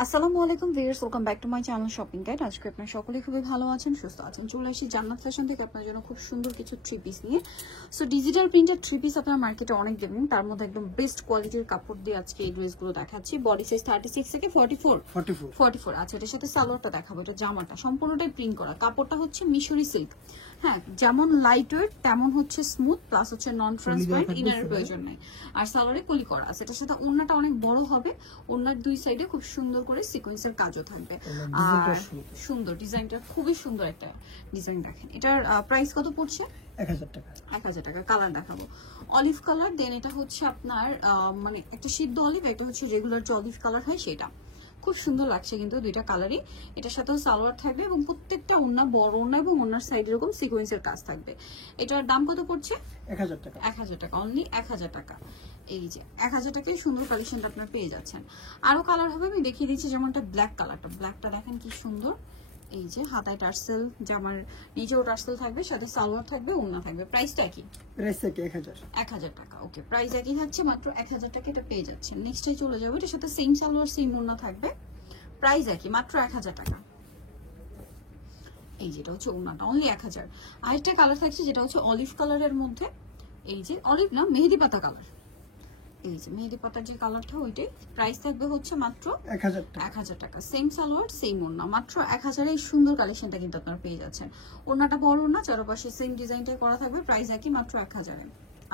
আসসালামু আলাইকুম viewers, welcome back to my channel shopping guide. আজকে আপনারা সকলেই খুবই ভালো আছেন, সুস্থ আছেন। চলে আসি জান্নাত ফ্যাশন থেকে আপনার জন্য খুব সুন্দর কিছু থ্রি পিস নিয়ে। সো ডিজিটাল প্রিন্টের থ্রি পিস আপনার মার্কেটে অনেক দেবেন, তার মধ্যে একদম বেস্ট কোয়ালিটির কাপড় দিয়ে আজকে এই ড্রেসগুলো দেখাচ্ছি। বডি সাইজ 36 থেকে 44। আচ্ছা, এটার সাথে সালোয়ারটা দেখাবো। এটা জামাটা সম্পূর্ণটাই প্রিন্ট করা, কাপড়টা হচ্ছে মিশরি সিল্ক। হ্যাঁ, যেমন লাইট ওয়েট তেমন হচ্ছে স্মুথ, প্লাস হচ্ছে নন ট্রান্সপারেন্ট, ইনারের প্রয়োজন নাই। আর সালোয়ারে কলি করা আছে। এটার সাথে ওড়নাটা অনেক বড় হবে, ওড়নার দুই সাইডে খুব সুন্দর করে সিকোয়েন্সের কাজও থাকবে। আর সুন্দর ডিজাইনটা, খুবই সুন্দর একটা ডিজাইন। দেখেন এটার প্রাইস কত পড়ছে? 1000 টাকা। 1000 টাকা। কালার দেখাবো অলিভ কালার, দেন এটা হচ্ছে আপনার মানে একটা সিদ্ধ অলিভ, এটা হচ্ছে রেগুলার যে অলিভ কালার হয় সেটা। খুব সুন্দর লাগছে কিন্তু দুইটা কালারই। এটার সাথেও সালোয়ার থাকবে এবং প্রত্যেকটা ওড়না বড় ওড়না এবং ওড়নার সাইড এরকম সিকোয়েন্সের কাজ থাকবে। এটার দাম কত পড়ছে? 1000 টাকা। 1000 টাকা, অনলি 1000 টাকা। এই যে 1000 টাকায় সুন্দর কালেকশনটা আপনার পেয়ে যাচ্ছেন। আরো কালার হবে, আমি দেখিয়ে দিচ্ছি। যেমনটা ব্ল্যাক কালারটা, ব্ল্যাকটা দেখেন কি সুন্দর। এই যে হাতায় টার্সেল, জামার নিচেও টার্সেল থাকবে, সাথে সালোয়ার থাকবে, ওড়না থাকবে। প্রাইসটা কি? প্রাইস কি 1000? 1000 টাকা। ওকে, প্রাইস একই থাকছে, মাত্র 1000 টাকা এটা পেয়ে যাচ্ছেন। নেক্সটে চলে যাবো, এটার সাথে সেম সালোয়ার সেম ওড়না থাকবে, প্রাইস একই, মাত্র 1000 টাকা। এই যেটা হচ্ছে ওড়নাটা, অনলি 1000। আরেকটা কালার থাকছে যেটা হচ্ছে অলিভ কালারের মধ্যে। এই যে অলিভ না, মেহেদি পাতা কালার। এই যে মেহেদি পাতার যে কালারটা, ওইটাই। প্রাইস থাকবে হচ্ছে মাত্র 1000 টাকা। 1000 টাকা। সেম সালোয়ার সেম ওড়না, মাত্র 1000 এই সুন্দর কালেকশনটা কিন্তু আপনারা পেয়ে যাচ্ছেন। ওড়নাটা বড় ওড়না, চারপাশে সেম ডিজাইনটাই করা থাকবে, প্রাইস একই, মাত্র 1000 এ।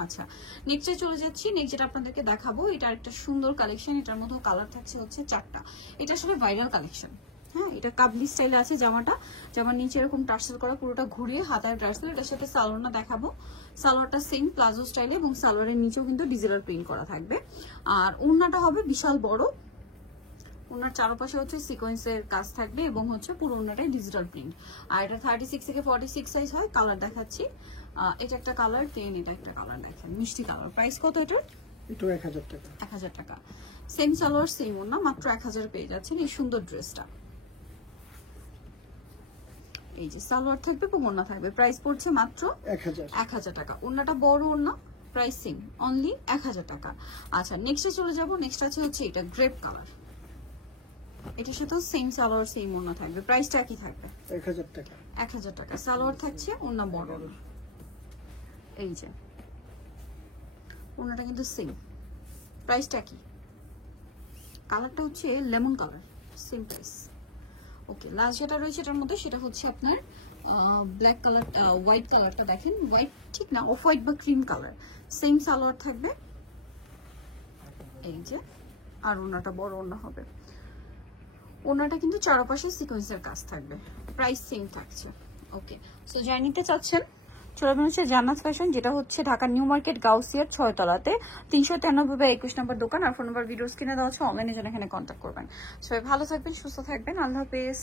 আচ্ছা, নেক্সটে চলে যাচ্ছি। নেক্সট যেটা আপনাদেরকে দেখাবো, এটা একটা সুন্দর কালেকশন। এটার মধ্যে কালার থাকছে হচ্ছে 4টা। এটা আসলে ভাইরাল কালেকশন। হ্যাঁ, এটা কাবলি স্টাইলে আছে জামাটা। জামার নিচে এরকম টার্সেল করা, পুরোটা ঘুরিয়ে হাতায় টার্সেল। এটার সাথে সালোয়ারটা দেখাবো। সালোয়ারটা সেম প্লাজো স্টাইলে এবং সালোয়ারের নিচেও কিন্তু ডিজিটাল প্রিন্ট করা থাকবে। আর ওড়নাটা হবে বিশাল বড়, ওনার চারপাশে হচ্ছে সিকোয়েন্সের কাজ থাকবে এবং হচ্ছে পুরো ওনাটাই ডিজিটাল প্রিন্ট। আর এটা 36 থেকে 46 সাইজ হয়। কালার দেখাচ্ছি, এটা একটা কালার, দেন এটা একটা কালার দেখেন, মিষ্টি কালার। প্রাইস কত এটার? এটা 1000 টাকা। 1000 টাকা। সেম সালোয়ার সেম ওড়না, মাত্র 1000 পেয়ে যাচ্ছেন এই সুন্দর ড্রেসটা। এই যে সালোয়ার থাকবে এবং ওড়না থাকবে, প্রাইস পড়ছে মাত্র 1000 টাকা। ওড়নাটা বড় ওড়না, প্রাইস সেম, অনলি 1000 টাকা। আচ্ছা, নেক্সটে চলে যাব। নেক্সট আছে হচ্ছে এটা গ্রেপ কালার। এটার সাথেও সেম সালোয়ার সেম ওড়না থাকবে, প্রাইসটা কি থাকবে? 1000 টাকা। 1000 টাকা। সালোয়ার থাকছে, ওড়না বড়। এই যে ওড়নাটা কিন্তু সেম, প্রাইসটা কি? কালারটা হচ্ছে লেমন কালার, সেম প্রাইস। ওকে, লাস্ট যেটা রয়েছে এটার মধ্যে সেটা হচ্ছে আপনার ব্ল্যাক কালার, হোয়াইট কালারটা দেখেন, হোয়াইট ঠিক না, অফ হোয়াইট বা ক্রিম কালার। সেম সালোয়ার থাকবে, এই যে। আর ওড়নাটা বড় ওড়না হবে। ওড়নাটা কিন্তু চারপাশে সিকোয়েন্সের কাজ থাকবে, প্রাইস সেম থাকছে। ওকে, সো যাই নিতে চাচ্ছেন চলে যাবেন হচ্ছে জান্নাত ফ্যাশন, যেটা হচ্ছে ঢাকা নিউ মার্কেট গাউসিয়ার 6 তলাতে, 393/21 নম্বর দোকান। আর ফোন নাম্বার ভিডিও স্ক্রিনে দেওয়া আছে, অনলাইনে জন্য এখানে কন্ট্যাক্ট করবেন। সবাই ভালো থাকবেন, সুস্থ থাকবেন, আল্লাহ হাফেজ।